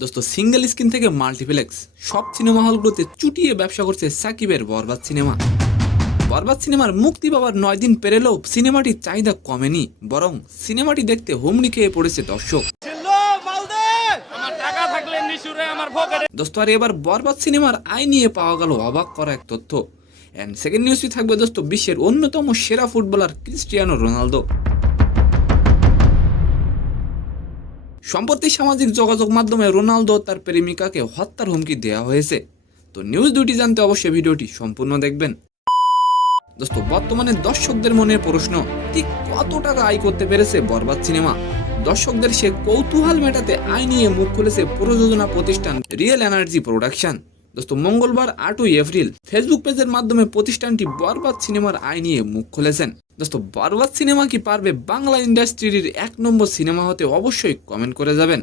দোস্ত single screen থেকে multiplex সব সিনেমা হলগুলোতে চুটিয়ে ব্যবসা করছে সাকিবের বরবাদ সিনেমা। বরবাদ সিনেমার মুক্তি পাওয়ার 9 দিন পেরেলেও সিনেমাটির চাহিদা কমেনি, বরং সিনেমাটি দেখতে হুমড়ি খেয়ে পড়েছে দর্শক। দোস্ত আর এবার বরবাদ সিনেমার আয় নিয়ে পাওয়া গেল অবাক করা এক তথ্য। এন্ড সেকেন্ড নিউজটি থাকবে দোস্ত বিশ্বের অন্যতম সেরা ফুটবলার ক্রিস্টিয়ানো রোনালদো। সম্প্রতি সামাজিক যোগাযোগ মাধ্যমে রোনালদো তার প্রেমিকাকে হত্যার হুমকি দেওয়া হয়েছে। তো নিউজ দুটি জানতে অবশ্যই ভিডিওটি সম্পূর্ণ দেখবেন। দোস্ত বর্তমানে দর্শকদের মনে প্রশ্ন, ঠিক কত টাকা আয় করতে পেরেছে বরবাদ সিনেমা? দর্শকদের সে কৌতূহল মেটাতে আয় নিয়ে মুখ খুলেছে প্রযোজনা প্রতিষ্ঠান রিয়েল এনার্জি প্রোডাকশন। দোস্ত মঙ্গলবার 8 এপ্রিল ফেসবুক পেজের মাধ্যমে প্রতিষ্ঠানটি বরবাদ সিনেমার আয় নিয়ে মুখ খুলেছেন। দোস্ত বরবাদ সিনেমা কি পারবে বাংলা ইন্ডাস্ট্রির 1 নম্বর সিনেমা হতে? অবশ্যই কমেন্ট করে যাবেন।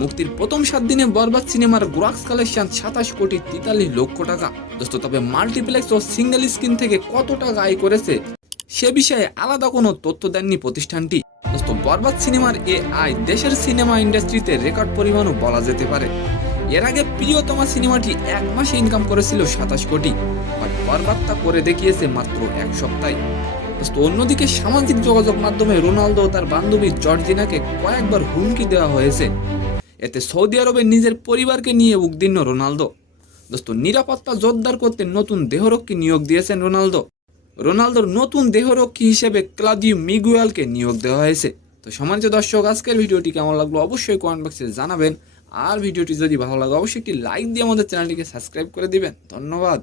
মুক্তির প্রথম 7 দিনে বরবাদ সিনেমার গ্রস কালেকশন 27 কোটি 43 লক্ষ টাকা। দোস্ত তবে মাল্টিপ্লেক্স ও সিঙ্গেল স্ক্রিন থেকে কত টাকা আয় করেছে সে বিষয়ে আলাদা কোনো তথ্য দেননি প্রতিষ্ঠানটি। দোস্ত বরবাদ সিনেমার এ আয় দেশের সিনেমা ইন্ডাস্ট্রিতে রেকর্ড পরিমাণও বলা যেতে পারে। এর আগে প্রিয়তমা সিনেমাটি 1 মাসে ইনকাম করেছিল 27 কোটি, বাট বরবাদ তা করে দেখিয়েছে মাত্র 1 সপ্তাহে। দোস্ত অন্যদিকে সামাজিক যোগাযোগ মাধ্যমে রোনালদো ও তার বান্ধবী জর্জিনাকে কয়েকবার হুমকি দেওয়া হয়েছে। এতে সৌদি আরবে নিজের পরিবারকে নিয়ে উদ্বিগ্ন রোনালদো। দোস্ত নিরাপত্তা জোরদার করতে নতুন দেহরক্ষী নিয়োগ দিয়েছেন রোনালদো। রোনালদোর নতুন দেহরক্ষী হিসেবে ক্লাদিও মিগুয়েলকে নিয়োগ দেওয়া হয়েছে। তো সম্মানিত দর্শক, আজকের ভিডিওটি কেমন লাগলো অবশ্যই কমেন্ট বক্সে জানাবেন। আর ভিডিওটি যদি ভালো লাগে অবশ্যই একটি লাইক দিয়ে আমাদের চ্যানেলটিকে সাবস্ক্রাইব করে দিবেন। ধন্যবাদ।